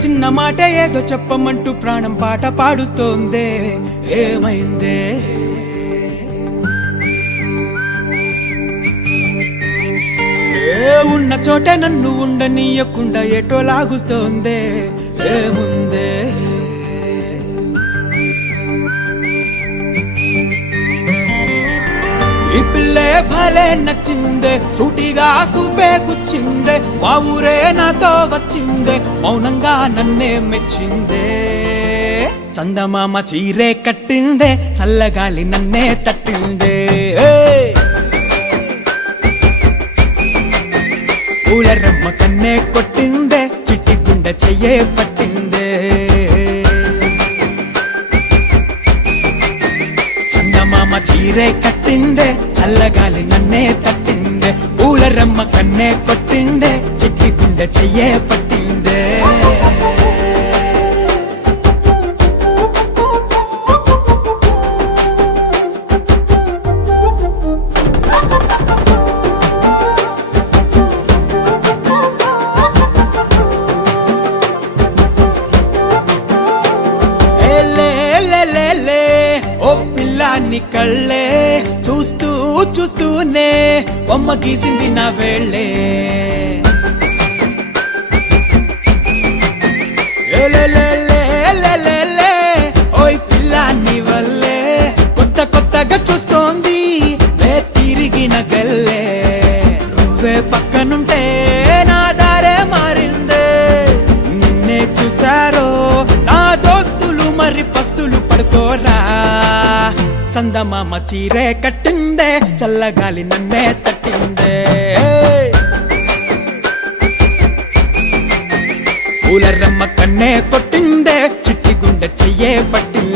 చిన్న మాట ఏదో చెప్పమంటూ ప్రాణం పాట పాడుతోందే ఏమైందే ఉన్న చోటే నన్ను ఉండనీయకుండా ఎటో లాగుతోందే ఏముందే ఈ పిల్లే భలే నచ్చిందే సూటిగా సూపే గుచ్చిందే మా ఊరే నాతో వచ్చిందే మౌనంగా నన్నే మెచ్చిందే చందమామ చీరే కట్టిందే చల్లగాలి నన్నే తట్టిందే పూలరమ్మ కన్నే కొట్టిందే చిట్టి గుండె చెయ్యే పట్టిందే చందమామ చీరే కట్టిందే చల్లగాలి నన్నే తట్టిందే పూలరమ్మ కన్నే కొట్టిందే చిట్టి గుండె చెయ్యే పట్టిందే నీ కళ్ళే చూస్తూ చూస్తూనే బొమ్మ గీసింది నా వేళ్ళే ఓయ్ పిల్ల నీ వల్లే కొత్త కొత్తగా చూస్తోంది లే తిరిగిన గల్లే నువ్వే పక్కనుంటే నా దారే మారిందే నిన్నే చూసారో నా దోస్తులు మరి పస్తులు పడుకోరా చందమామ చీరే కట్టిందే చల్లగాలి నన్నే తట్టిందే పూలరమ్మ కన్నే కొట్టిందే చిట్టి గుండె చెయ్యే పట్టిందే